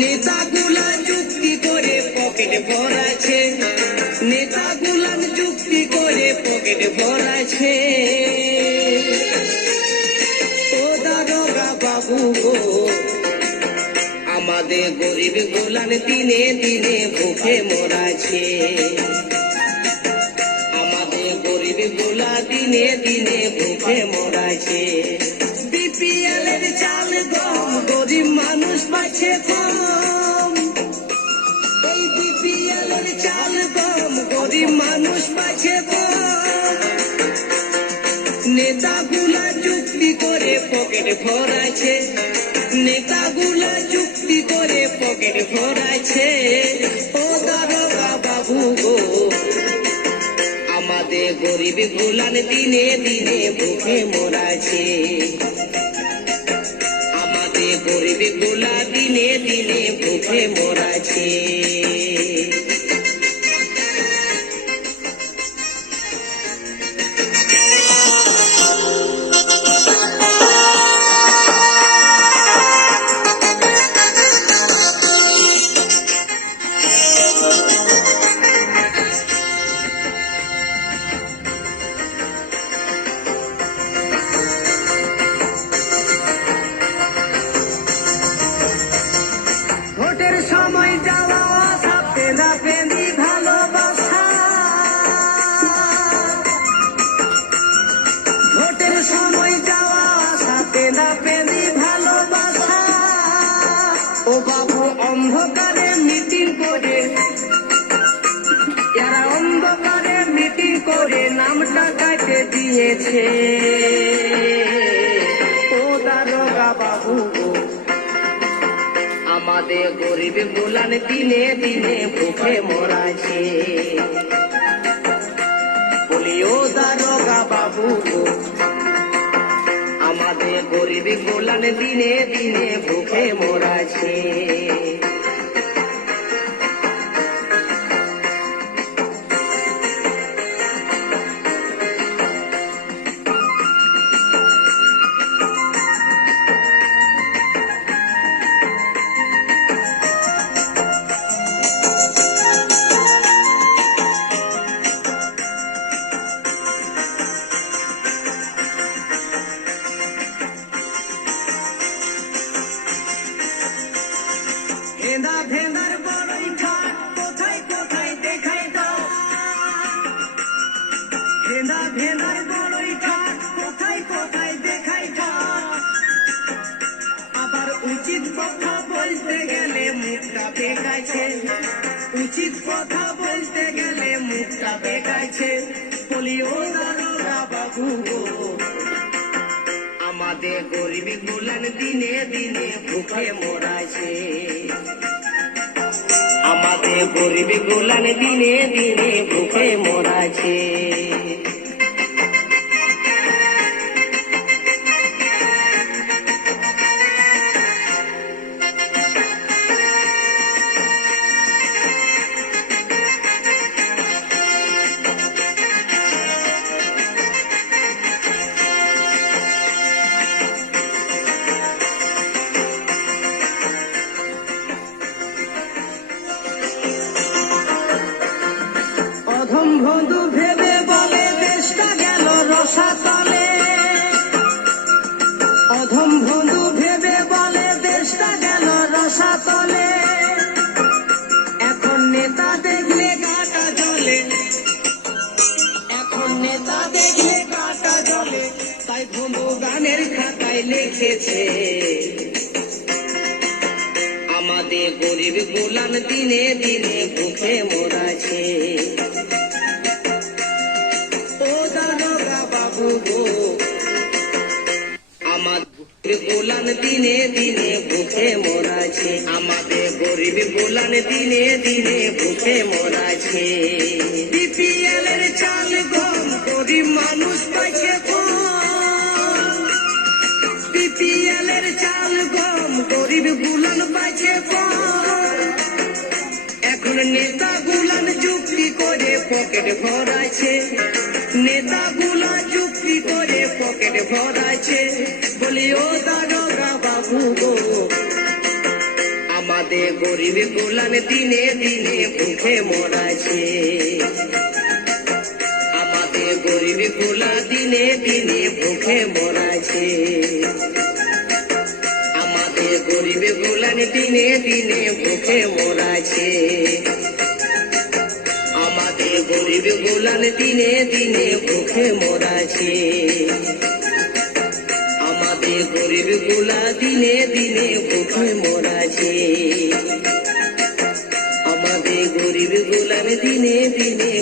নেতাগুলা যুক্তি করে পকেট ভরাছে, নেতাগুলা যুক্তি করে পকেট ভরাছে। ও দারোগা বাবু গো, আমাদের গরিব গোলান দিনে দিনে ভুখে মরাছে। আমাদের গরিব গোলা দিনে দিনে ভুখে মরাছে। বিপিএল এর চাল গম গরিব মানুষ পাচ্ছে কম, এই বিপিএল এর চাল গম গরিব মানুষ পাচ্ছে কম। নেতাগুলা যুক্তি করে পকেট ভরাছে, নেতাগুলা যুক্তি করে পকেট ভরাছে। ও দারোগা বাবু গো, আমাদের গরিব গোলান দিনে দিনে ভুখে মরাছে। আমাদের গরিব গোলা দিনে দিনে ভুখে মরাছে। ভোটের সময় যাওয়া আসা পেঁদা পেঁদি ভালোবাসা, ভোটের সময় যাওয়া আসা পেঁদা পেঁদি ভালোবাসা। ও বাবু অন্ধকারে মিটিং করে, এরা অন্ধকারে মিটিং করে নামটা কাটে দিয়েছে। ও দারোগা বাবু গো, আমাদের গরিব গোলান দিনে দিনে ভুখে মরাছে। বলি ও দারোগা বাবু গো, আমাদের গরিব গোলান দিনে দিনে ভুখে মরাছে। ভেন্দা ভেন্দার বড়ই ঠাট কোথায় কোথায় দেখাই দাও, ভেন্দা ভেন্দার বড়ই ঠাট কোথায় কোথায় দেখাই দাও। আবার উচিত কথা বলতে গেলে মুখটা বেকাইছে, উচিত কথা বলতে গেলে মুখটা বেকাইছে। বলি ও দারোগা বাবু গো, আমাদের গরিব গোলান দিনে দিনে ভুখে মরাছে। আমাদের গরিব গোলান দিনে দিনে ভুখে মরাছে। অধম বন্ধু ভেবে বলে দেশটা গেল রসাতলে, অধম বন্ধু ভেবে বলে দেশটা গেল রসাতলে। এখন নেতা দেখলে কাটা জ্বলে, এখন নেতা দেখলে কাটা জ্বলে, তাই বন্ধু গানের খাতায় লিখেছে। আমাদের গরিব গোলান দিনে দিনে ভুখে মরাছে। ও দারোগা বাবু গো, আমাদের গোলান দিনে দিনে ভুখে মরাছে। আমাদের গরিব গোলান দিনে দিনে ভুখে মরাছে। বিপিএল এর চাল গম গরিব মানুষ পাইছে কম, বিপিএল এর চাল গম গরিব গোলান পাইছে কম। এখন নেতা গোলান যুক্তি করে পকেট ভরাছে, নেতাগুলা যুক্তি করে পকেট ভরাছে। বলি ও দারোগা বাবু গো, আমাদের গরিব গোলান দিনে দিনে ভুখে মরাছে আমাদের গরিব গোলা দিনে দিনে ভুখে মরাছে আমাদের গরিব গোলান দিনে দিনে ভুখে মরাছে আমাদের গরিব গোলান দিনে দিনে ভুখে মরাছে আমাদের গরিব গোলা দিনে দিনে ভুখে মরাছে আমাদের গরিব গোলান দিনে দিনে